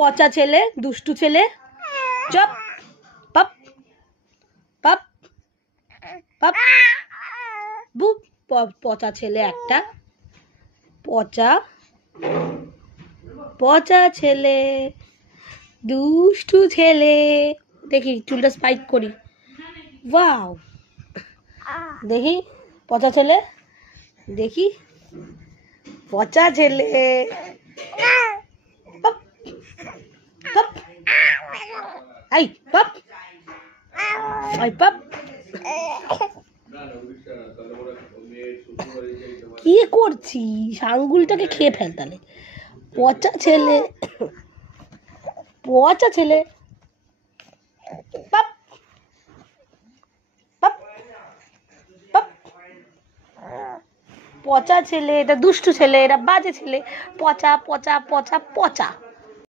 পচা ছেলে, দুষ্টু ছেলে, চপ, পাপ পাপ পাপ, বু, পচা ছেলে একটা, পচা পচা ছেলে, দুষ্টু ছেলে। দেখি চুলটা স্পাইক করি। ওয়াও, দেখি পচা ছেলে, দেখি পচা ছেলে, পাপ পাপ, আই পাপ, আই পাপ। কি করছিস? আঙ্গুলটাকে খেয়ে ফেল তাহলে। পচা ছেলে, পচা ছেলে, পাপ পাপ পাপ। পচা ছেলে, এটা দুষ্টু ছেলে, এটা বাজে ছেলে। পচা পচা পচা পচা।